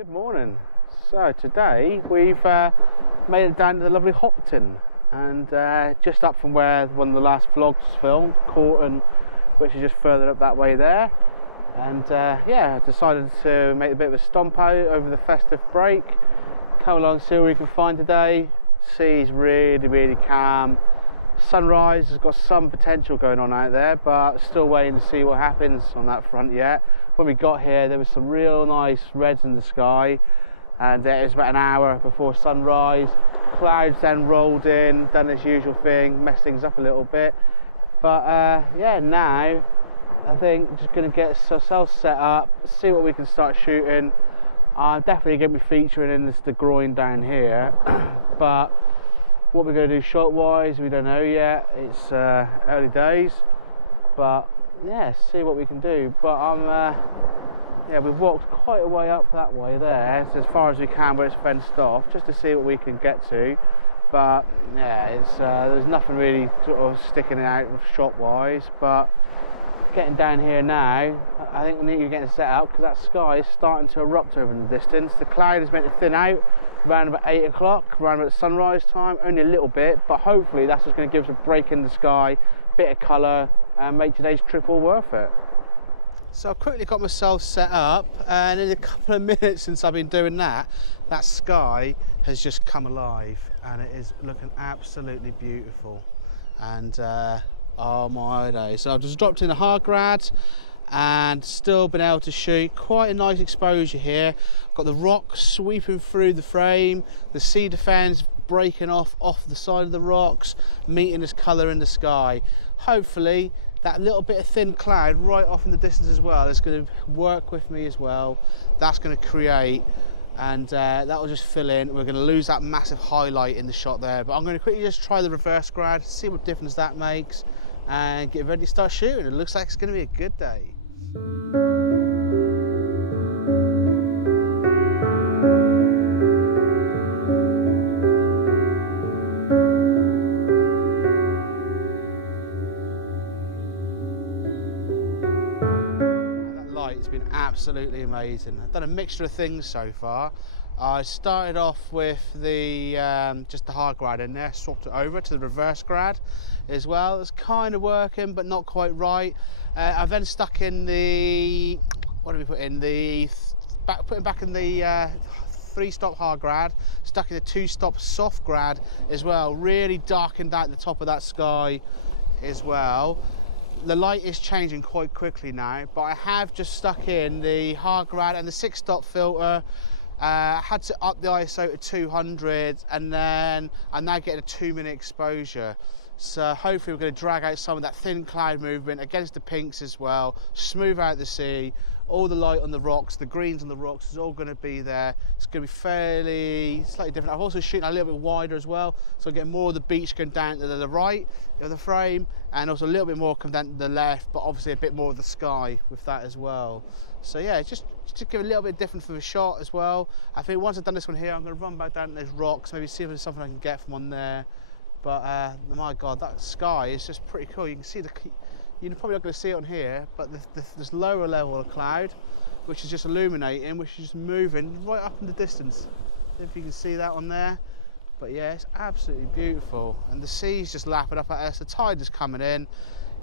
Good morning. So today we've made it down to the lovely Hopton, and just up from where one of the last vlogs was filmed, Gunton, which is just further up that way there. And yeah, I decided to make a bit of a stomp out over the festive break. Come along, see what we can find today. Sea's really calm. Sunrise has got some potential going on out there, but still waiting to see what happens on that front yet. When we got here, there was some real nice reds in the sky, and it was about an hour before sunrise. Clouds then rolled in, done its usual thing, messed things up a little bit. But yeah, now I think just going to get ourselves set up, see what we can start shooting. I'm definitely going to be featuring in the groin down here, but what we're going to do shot wise we don't know yet. It's early days, but yeah, see what we can do. But yeah, we've walked quite a way up that way there, it's as far as we can where it's fenced off, just to see what we can get to. But yeah, it's there's nothing really sort of sticking out shot wise. But getting down here now, I think we need to get it set up, because that sky is starting to erupt over in the distance. The cloud is meant to thin out around about 8 o'clock, around about sunrise time, only a little bit, but hopefully that's just going to give us a break in the sky, bit of colour, and make today's trip all worth it. So I've quickly got myself set up, and in a couple of minutes since I've been doing that, that sky has just come alive, and it is looking absolutely beautiful. And oh my days. So I've just dropped in a hard grad and still been able to shoot quite a nice exposure here. Got the rocks sweeping through the frame, the cedar fans breaking off the side of the rocks, meeting this colour in the sky. Hopefully that little bit of thin cloud right off in the distance as well is going to work with me as well. That's going to create, and that will just fill in. We're going to lose that massive highlight in the shot there, but I'm going to quickly just try the reverse grad, see what difference that makes, and get ready to start shooting. It looks like it's going to be a good day. That light has been absolutely amazing. I've done a mixture of things so far. I started off with the just the hard grad in there, swapped it over to the reverse grad as well. It's kind of working, but not quite right. I've then stuck in the, what did we put in? Putting back in the 3-stop hard grad, stuck in the 2-stop soft grad as well. Really darkened out the top of that sky as well. The light is changing quite quickly now, but I have just stuck in the hard grad and the 6-stop filter. Had to up the ISO to 200, and then I'm now getting a 2-minute exposure. So hopefully we're going to drag out some of that thin cloud movement against the pinks as well, smooth out the sea, all the light on the rocks, the greens on the rocks is all going to be there. It's going to be slightly different. I've also shooting a little bit wider as well, so I get more of the beach going down to the right of the frame, and also a little bit more come down to the left, but obviously a bit more of the sky with that as well. So yeah, just to give it a little bit different for the shot as well. I think once I've done this one here, I'm going to run back down to those rocks, maybe see if there's something I can get from on there. But my God, that sky is just pretty cool. You can see you're probably not going to see it on here, but this lower level of cloud, which is just illuminating, which is just moving right up in the distance. If you can see that on there. But yeah, it's absolutely beautiful. And the sea's just lapping up at us. The tide is coming in.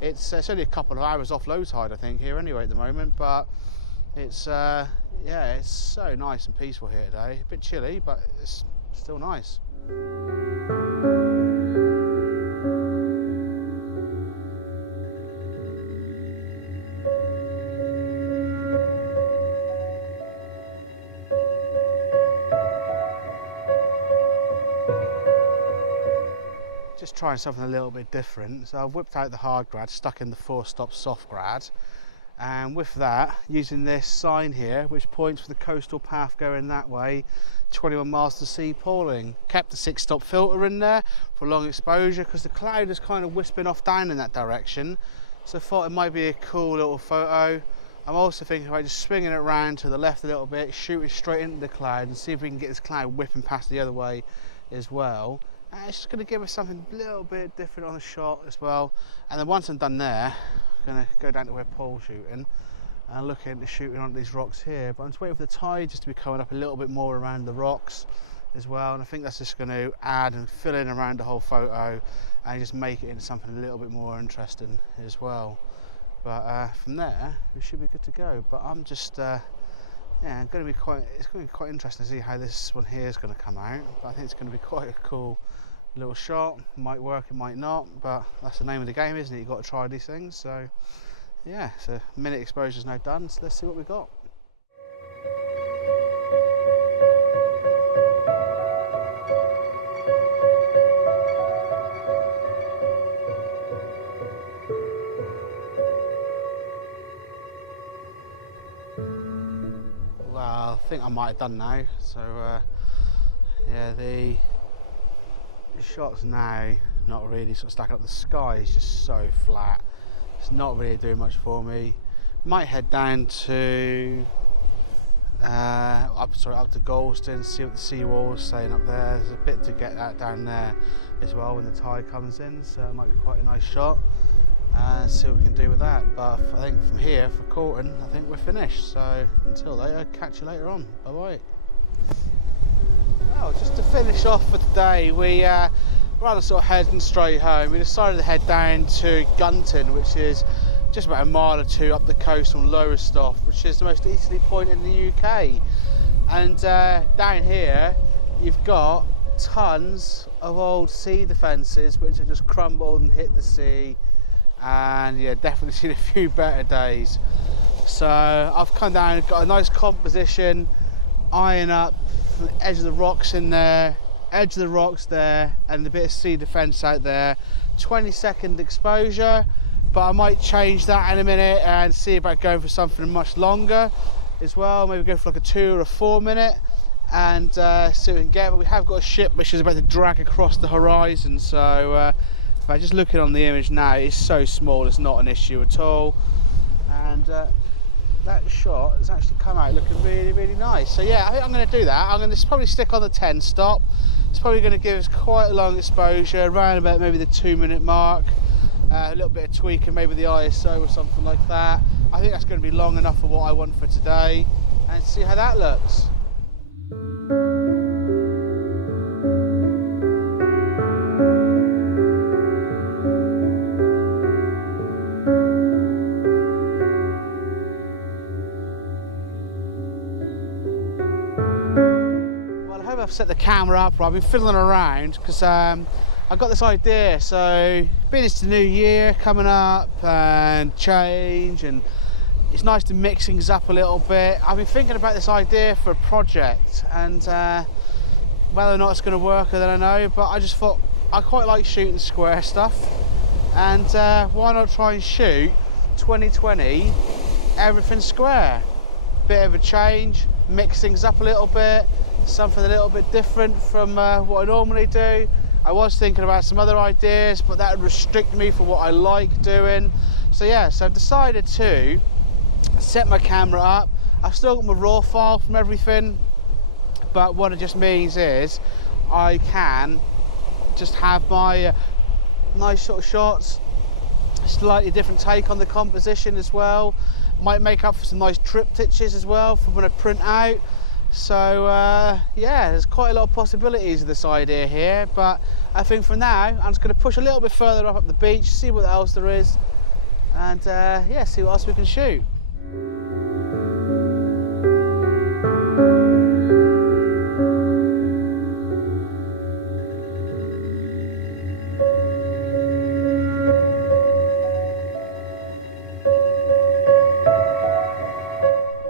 It's only a couple of hours off low tide, I think, here anyway at the moment. But it's yeah, it's so nice and peaceful here today. A bit chilly, but it's still nice. Just trying something a little bit different. So I've whipped out the hard grad, stuck in the 4-stop soft grad, and with that, using this sign here which points for the coastal path going that way, 21 miles to sea pooling. Kept the 6-stop filter in there for long exposure because the cloud is kind of wisping off down in that direction, so I thought it might be a cool little photo. I'm also thinking about just swinging it around to the left a little bit, shooting straight into the cloud, and see if we can get this cloud whipping past the other way as well. It's just going to give us something a little bit different on the shot as well. And then once I'm done there, I'm going to go down to where Paul's shooting. and looking into shooting on these rocks here, but I'm just waiting for the tide just to be coming up a little bit more around the rocks as well, and I think that's just going to add and fill in around the whole photo and just make it into something a little bit more interesting as well. But from there we should be good to go. But I'm just yeah, it's going to be quite interesting to see how this one here is going to come out. But I think it's going to be quite a cool little shot. It might work, it might not, but that's the name of the game, isn't it? You've got to try these things. So yeah, so minute exposure is now done, so let's see what we've got. Well, I think I might have done now. So yeah, the shots now not really sort of stacking up. The sky is just so flat. It's not really doing much for me. Might head down to up to Gunton, see what the seawall is saying up there. There's a bit to get that down there as well when the tide comes in, so it might be quite a nice shot. And see what we can do with that. But I think from here for Hopton, I think we're finished. So until later, catch you later on. Bye bye. Well, just to finish off for today, rather sort of heading straight home, we decided to head down to Gunton, which is just about a mile or two up the coast on Lowestoft, which is the most easterly point in the UK. And down here, you've got tons of old sea defences which have just crumbled and hit the sea. And yeah, definitely seen a few better days. So I've come down and got a nice composition, eyeing up from the edge of the rocks in there, edge of the rocks there, and a bit of sea defence out there. 20-second exposure, but I might change that in a minute and see about going for something much longer as well. Maybe go for like a 2 or a 4 minute and see what we can get. But we have got a ship which is about to drag across the horizon, so but just looking on the image now, it's so small, it's not an issue at all. And that shot has actually come out looking really, really nice. So yeah, I think I'm going to do that. I'm going to probably stick on the 10 stop. It's probably going to give us quite a long exposure, around about maybe the 2 minute mark. A little bit of tweaking, maybe the ISO or something like that. I think that's going to be long enough for what I want for today, and see how that looks. I've set the camera up, I've been fiddling around because I've got this idea. So being it's the new year coming up and change, and it's nice to mix things up a little bit. I've been thinking about this idea for a project, and whether or not it's going to work I don't know, but I just thought I quite like shooting square stuff, and why not try and shoot 2020 everything square. Bit of a change, mix things up a little bit, something a little bit different from what I normally do. I was thinking about some other ideas, but that would restrict me for what I like doing. So yeah, so I've decided to set my camera up. I've still got my raw file from everything, but what it just means is I can just have my nice sort of shots, slightly different take on the composition as well. Might make up for some nice triptychs as well for when I print out. So yeah, there's quite a lot of possibilities of this idea here, but I think for now I'm just going to push a little bit further up the beach, see what else there is, and yeah, see what else we can shoot.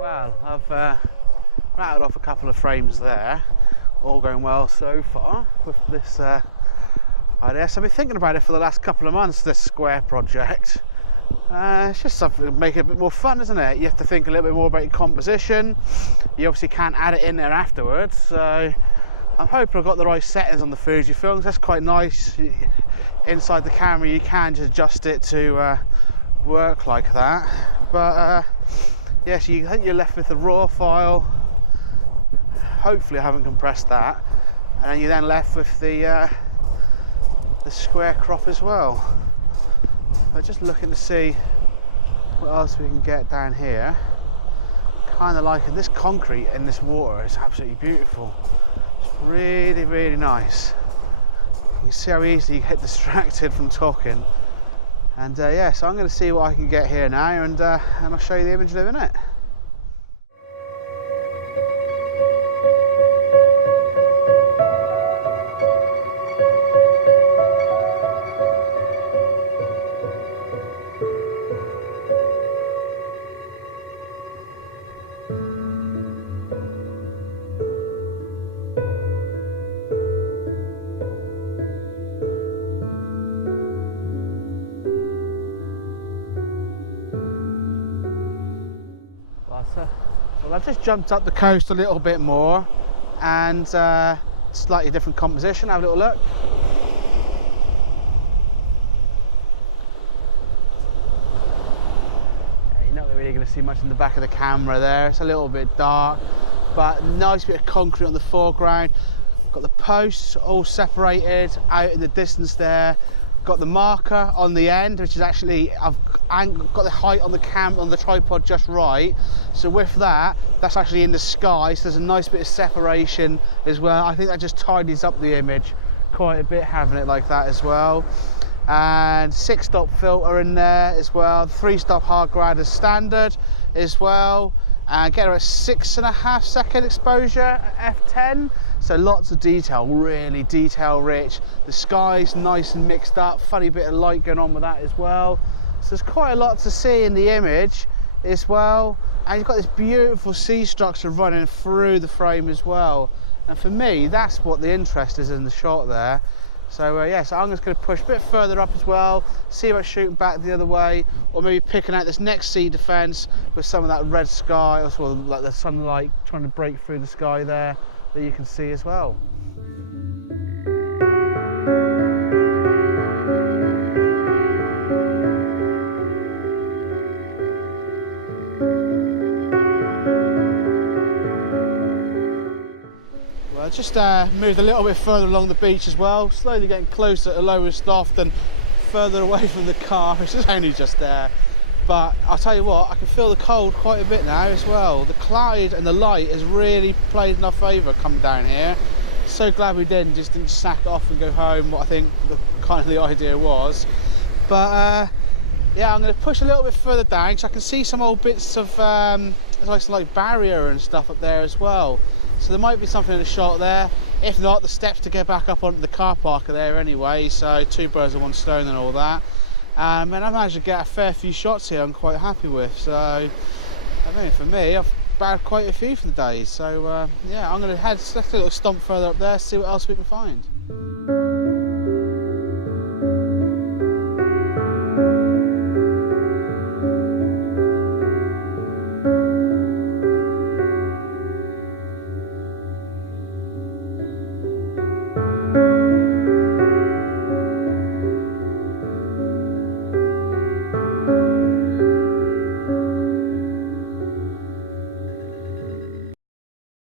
Well, I've rattled off a couple of frames there, all going well so far with this idea. So I've been thinking about it for the last couple of months, this square project. It's just something to make it a bit more fun, isn't it? You have to think a little bit more about your composition. You obviously can't add it in there afterwards, so I'm hoping I've got the right settings on the Fujifilm. That's quite nice. Inside the camera you can just adjust it to work like that, but yeah, so I think you're left with the raw file. Hopefully I haven't compressed that, and then you're then left with the square crop as well. I'm just looking to see what else we can get down here. Kind of liking this concrete in this water. It's absolutely beautiful. It's really, really nice. You can see how easily you get distracted from talking. And yeah, so I'm going to see what I can get here now, and I'll show you the image in a minute. Well, I've just jumped up the coast a little bit more, and slightly different composition. Have a little look. Yeah, you're not really going to see much in the back of the camera there. It's a little bit dark, but nice bit of concrete on the foreground. Got the posts all separated out in the distance there. Got the marker on the end, which is actually, I've got the height on the tripod just right. So with that, that's actually in the sky, so there's a nice bit of separation as well. I think that just tidies up the image quite a bit, having it like that as well. And 6-stop filter in there as well, 3-stop hard grad as standard as well. And get her a 6.5 second exposure at f10. So lots of detail, really detail rich. The sky's nice and mixed up, funny bit of light going on with that as well. So there's quite a lot to see in the image as well. And you've got this beautiful sea structure running through the frame as well. And for me, that's what the interest is in the shot there. So yeah, so I'm just going to push a bit further up as well, see about shooting back the other way, or maybe picking out this next sea defence with some of that red sky, or sort of like the sunlight trying to break through the sky there, that you can see as well. I just moved a little bit further along the beach as well, slowly getting closer to lowest loft and further away from the car, which is only just there. But I'll tell you what, I can feel the cold quite a bit now as well. The cloud and the light has really played in our favour coming down here. So glad we didn't sack it off and go home, what I think the idea was. But yeah, I'm going to push a little bit further down so I can see some old bits of like barrier and stuff up there as well. So there might be something in the shot there. If not, the steps to get back up onto the car park are there anyway, so 2 birds with 1 stone and all that. And I've managed to get a fair few shots here I'm quite happy with. So I mean, for me, I've bagged quite a few for the day. So yeah, I'm going to let's do a little stomp further up there, see what else we can find.